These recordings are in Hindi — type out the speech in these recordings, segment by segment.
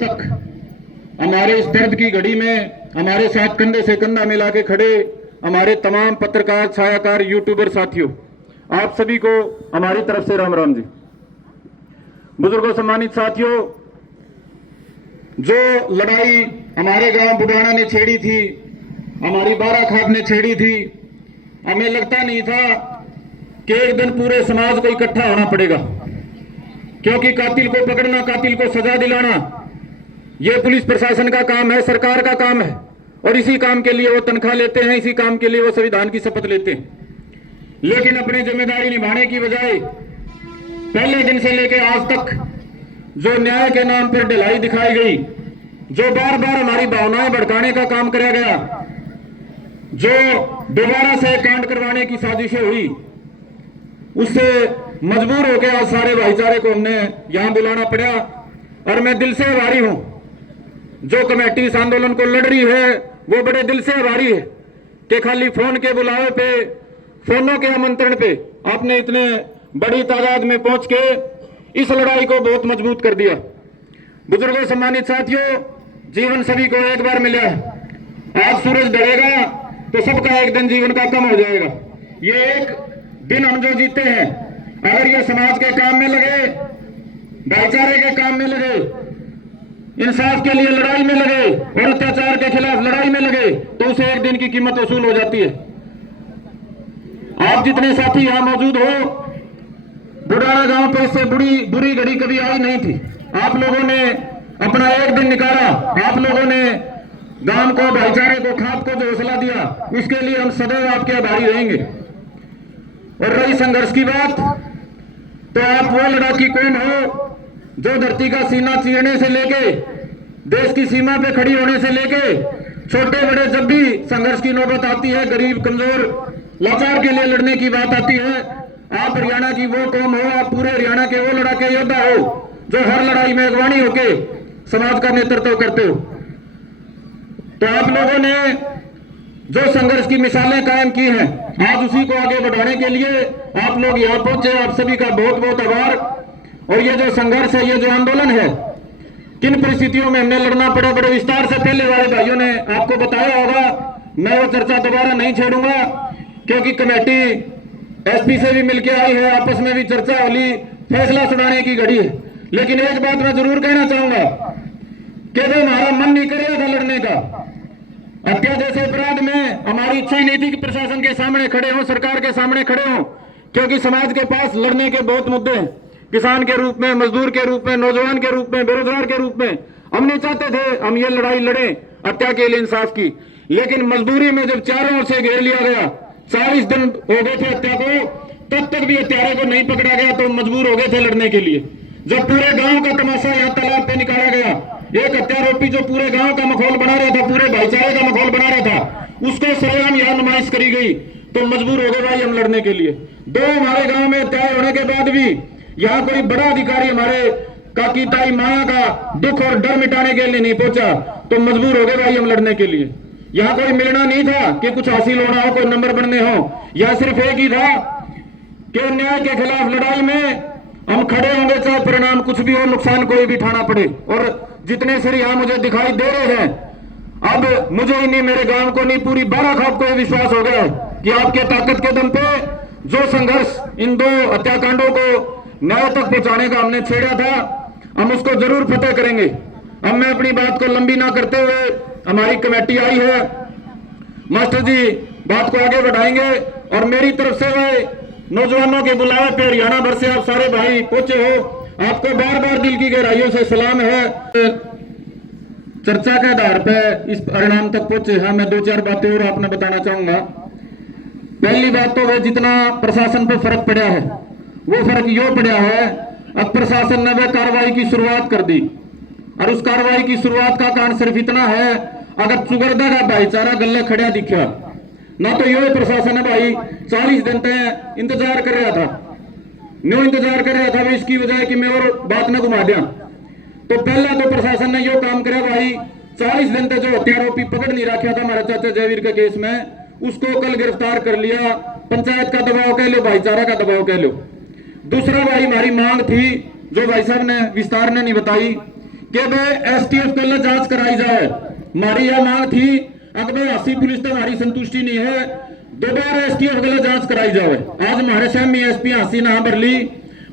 तक हमारे इस दर्द की घड़ी में हमारे साथ कंधे से कंधा मिला के खड़े हमारे तमाम पत्रकार, छायाकार, यूट्यूबर साथियों, आप सभी को हमारी तरफ से राम राम जी। बुजुर्गों, सम्मानित साथियों, जो लड़ाई हमारे गांव बुढ़ाना ने छेड़ी थी, हमारी बाराखाप ने छेड़ी थी, हमें लगता नहीं था कि एक दिन पूरे समाज को इकट्ठा होना पड़ेगा, क्योंकि कातिल को पकड़ना, कातिल को सजा दिलाना यह पुलिस प्रशासन का काम है, सरकार का काम है, और इसी काम के लिए वो तनख्वाह लेते हैं, इसी काम के लिए वो संविधान की शपथ लेते हैं। लेकिन अपनी जिम्मेदारी निभाने की बजाय पहले दिन से लेकर आज तक जो न्याय के नाम पर ढिलाई दिखाई गई, जो बार बार हमारी भावनाएं भड़काने का काम किया गया, जो दोबारा से कांड करवाने की साजिशें हुई, उससे मजबूर होकर आज सारे भाईचारे को हमने यहां बुलाना पड़ा। और मैं दिल से आभारी हूं, जो कमेटी इस आंदोलन को लड़ रही है वो बड़े दिल से आभारी है कि खाली फोन के बुलावे पे, फोनों के आमंत्रण पे आपने इतने बड़ी तादाद में पहुंच के इस लड़ाई को बहुत मजबूत कर दिया। बुजुर्गों, सम्मानित साथियों, जीवन सभी को एक बार मिला है। आज सूरज ढलेगा तो सबका एक दिन जीवन का कम हो जाएगा। ये एक दिन हम जो जीते हैं, अगर ये समाज के काम में लगे, भाईचारे के काम में लगे, इंसाफ के लिए लड़ाई में लगे और अत्याचार के खिलाफ लड़ाई में लगे, तो उसे एक दिन की कीमत वसूल हो जाती है। आप जितने साथी यहां मौजूद हो, बुढ़ाना गांव पे इससे बुरी घड़ी कभी आई नहीं थी। आप लोगों ने अपना एक दिन निकाला, आप लोगों ने गांव को, भाईचारे को, खाप को जो हौसला दिया, उसके लिए हम सदैव आपके आभारी रहेंगे। और रही संघर्ष की बात, तो आप वो लड़ाकी कौन हो जो धरती का सीना चीरने से लेके, देश की सीमा पे खड़ी होने से लेके, छोटे बड़े जब भी संघर्ष की नौबत आती है, गरीब, कमजोर, लाचार के लिए लड़ने की बात आती है, आप हरियाणा की वो कौम हो, आप पूरे हरियाणा के वो लड़ाके योद्धा हो जो हर लड़ाई में अगवानी होके समाज का नेतृत्व करते हो। तो आप लोगों ने जो संघर्ष की मिसालें कायम की हैं, आज उसी को आगे बढ़ाने के लिए आप लोग यहाँ पहुंचे, आप सभी का बहुत बहुत आभार। और ये जो संघर्ष है, ये जो आंदोलन है, किन परिस्थितियों में हमने लड़ना पड़ा, बड़े विस्तार से पहले वाले भाइयों ने आपको बताया होगा। मैं वो चर्चा दोबारा नहीं छेड़ूंगा, क्योंकि कमेटी एसपी से भी मिलकर आई है, आपस में भी चर्चा वाली, फैसला सुनाने की घड़ी है। लेकिन एक बात मैं जरूर कहना चाहूंगा कि जो हमारा मन नहीं कर रहा था लड़ने का, हत्या जैसे अपराध में हमारी इच्छा ही नहीं थी कि प्रशासन के सामने खड़े हों, सरकार के सामने खड़े हों, क्योंकि समाज के पास लड़ने के बहुत मुद्दे हैं। किसान के रूप में, मजदूर के रूप में, नौजवान के रूप में, बेरोजगार के रूप में हम नहीं चाहते थे हम ये लड़ाई लड़ें हत्या के लिए, इंसाफ की। लेकिन मजबूरी में जब चारों ओर से घेर लिया गया, 40 दिन हो गए थे हत्या को, तब तक भी हत्यारे को नहीं पकड़ा गया, तो मजबूर हो गए थे लड़ने के लिए। जब पूरे गांव का तमाशा यहाँ तालाब पे निकाला गया, एक हत्यारोपी जो पूरे गांव का माहौल बना रहा था, पूरे भाईचारे का माहौल बना रहा था, उसको सरेआम यहाँ नुमाइश करी गई, तो मजबूर हो गए भाई हम लड़ने के लिए। दो हमारे गांव में हत्याएं होने के बाद भी यहाँ कोई बड़ा अधिकारी हमारे काकी ताई माया का दुख और डर मिटाने के लिए नहीं पहुंचा, तो मजबूर हो गए भाई हम लड़ने के लिए। यहाँ कोई मिलना नहीं था कि कुछ हासिल होना हो, कोई नंबर बनने हो, यह सिर्फ एक ही था कि अन्याय के खिलाफ लड़ाई में हम खड़े होंगे, चाहे परिणाम कुछ भी हो, नुकसान कोई भी उठाना पड़े। और जितने सिर यहाँ मुझे दिखाई दे रहे हैं, अब मुझे ही नहीं, मेरे गांव को नहीं, पूरी बाराखाप को विश्वास हो गया कि आपके ताकत के दम पे जो संघर्ष इन दो हत्याकांडों को न्याय तक पहुंचाने का हमने छेड़ा था, हम उसको जरूर फतेह करेंगे। अब मैं अपनी बात को लंबी ना करते हुए, हमारी कमेटी आई है, मास्टर जी बात को आगे बढ़ाएंगे। और मेरी तरफ से वे नौजवानों के बुलावे पे हरियाणा भर से आप सारे भाई पहुंचे हो, आपको बार बार दिल की गहराइयों से सलाम है। चर्चा के आधार पर इस परिणाम तक पहुंचे हैं। मैं 2-4 बातें और आपने बताना चाहूंगा। पहली बात तो वह जितना प्रशासन पर फर्क पड़ा है, वो फर्क यो पड़ा है, अब प्रशासन ने वह कार्रवाई की शुरुआत कर दी। और उस कार्रवाई की शुरुआत का कारण सिर्फ इतना है, अगर चुगरदा का भाईचारा गले खड़ा दिखा ना, तो यो प्रशासन है भाई 40 दिन तक इंतजार कर रहा था, न्यू इंतजार कर रहा था भाई, इसकी वजह कि मैं और बात न घुमा दिया। तो पहला तो प्रशासन ने यो काम करा भाई, 40 दिन तक जो हत्यारोपी पकड़ नहीं रखा था हमारे चाचा जयवीर के केस में, उसको कल गिरफ्तार कर लिया। पंचायत का दबाव कह लो, भाईचारा का दबाव कह लो। दूसरा भाई हमारी मांग थी, जो भाई साहब ने विस्तार ने नहीं बताई, कि वे एसटीएफ कल जांच कराई जाए। हमारी यह मांग थी, अगर 80 पुलिस तो हमारी संतुष्टि नहीं है, दोबारा एसटीएफ कल जांच कराई जाए। आज हमारे सामने एसपी हंसी ना भरली,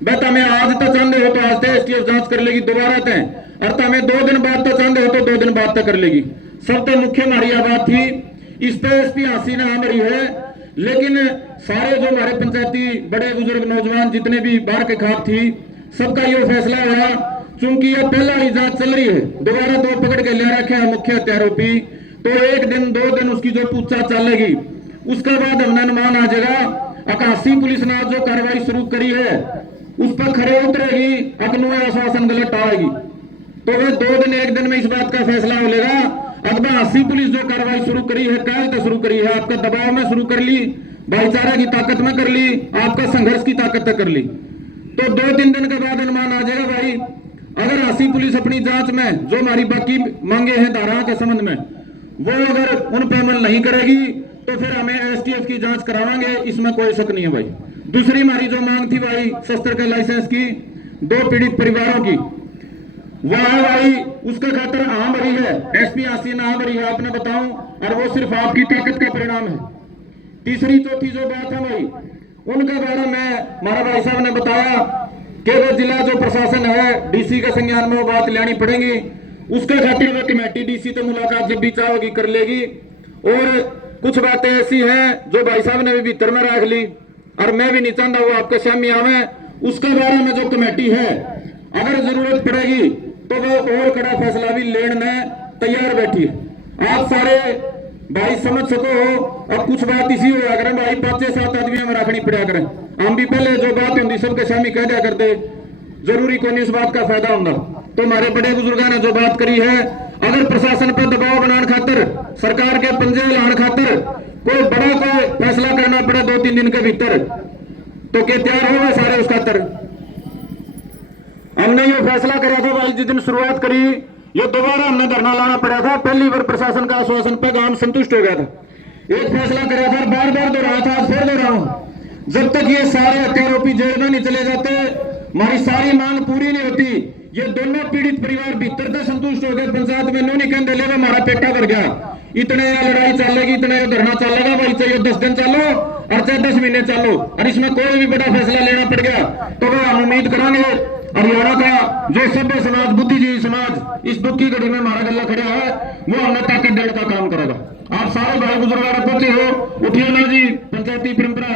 बस हमें आज तो चाहते हो तो आज तो एसटीएफ जांच कर लेगी दोबारा तय, और हमें 2 दिन बाद तो चाहते हो तो 2 दिन बाद तक कर लेगी। सबसे मुख्य हमारी यह बात थी, इस पे एसपी हंसी ना भरी है, लेकिन सारे जो हमारे पंचायती बड़े बुजुर्ग नौजवान जितने भी बाहर के खाप थी, सबका ये फैसला हुआ, चूंकि यह पहला ही जांच चल रही है, दोबारा तो पकड़ के ले रखे हैं मुख्य हत्यारोपी, तो 1 दिन 2 दिन उसकी जो पूछताछ चलेगी, उसके बाद हमने अनुमान आ जाएगा। 81 पुलिस ने जो कार्रवाई शुरू करी है उस पर खरे उतरेगी, अकनू आश्वासन गलत आएगी, तो वे 2 दिन 1 दिन में इस बात का फैसला हो लेगा। अकबर 80 पुलिस जो कार्रवाई शुरू करी है, कल तो शुरू करी है, आपका दबाव में शुरू कर ली, भाईचारे की ताकत में कर ली, आपका संघर्ष की ताकत तक कर ली, तो 2-3 दिन के बाद अनुमान आ जाएगा भाई। अगर 80 पुलिस अपनी जांच में जो हमारी बाकी मांगे हैं धाराओं के संबंध में, वो अगर उन पर अमल नहीं करेगी तो फिर हमें एसटीएफ की जांच करावांगे, इसमें कोई शक नहीं है भाई। दूसरी हमारी जो मांग थी भाई शस्त्र के लाइसेंस की 2 पीड़ित परिवारों की, वह भाई उसका खातर आम भरी है, एसपी हसीन आम भरी है, आपने बताऊं, और वो सिर्फ आपकी ताकत का परिणाम है। तीसरी चौथी जो बात है भाई, उनके बारे में हमारा भाई साहब ने बताया कि वो जिला जो प्रशासन है डीसी के संज्ञान में वो बात लेनी पड़ेगी, उसके खातिर वो कमेटी डीसी तो मुलाकात जब भी चाहोगी कर लेगी। और कुछ बातें ऐसी हैं जो भाई साहब ने भी भीतर में रख ली, और मैं भी नहीं चाहता वो आपके सामने आवे। उसके बारे में जो कमेटी है, अगर जरूरत पड़ेगी तो वो और कड़ा फैसला भी लेने में तैयार बैठी है। आप सारे भाई समझ सको, अब कुछ बात इसी हो करें भाई, 5-7 आदमी में रखनी पड़ा करें, हम भी पहले जो बात होंगी सबके सामने कह दिया करते, जरूरी कोई इस बात का फायदा होगा। तो हमारे बड़े बुजुर्गों ने जो बात करी है, अगर प्रशासन पर दबाव बनाने खातर, सरकार के पंजे लाने खातर कोई बड़ा कोई फैसला करना पड़े 2-3 दिन के भीतर, तो क्या तैयार होगा सारे उस खातर। हमने ये फैसला करा था भाई, जिस दिन शुरुआत करी, ये दोबारा हमने धरना लाना पड़ा था। पहली बार प्रशासन का आश्वासन पर गांव संतुष्ट हो गया था, एक फैसला करा था, बार बार दोहराया था, फिर दोहरा हूं, जब तक ये सारे हत्यारोपी जेल में नहीं चले जाते, हमारी सारी मांग पूरी नहीं होती। ये दोनों पीड़ित परिवार भीतर से संतुष्ट हो गए, पंचायत में इन्होंने कहते ले हमारा पेटा भर गया, इतने लड़ाई चलेगी, इतने धरना चलेगा भाई, चाहिए 10 दिन चलो और चाहे 10 महीने चलो, और इसमें कोई भी बड़ा फैसला लेना पड़ गया तो वो हम उम्मीद करेंगे हरियाणा का जो सभ्य समाज, बुद्धिजीवी समाज इस दुख की घड़ी में हमारा गला खड़ा है, वो हमने ताकत देने का काम करेगा। आप सारे भाई बुजुर्ग पहुंचे हो, उठिए ना जी, पंचायती परंपरा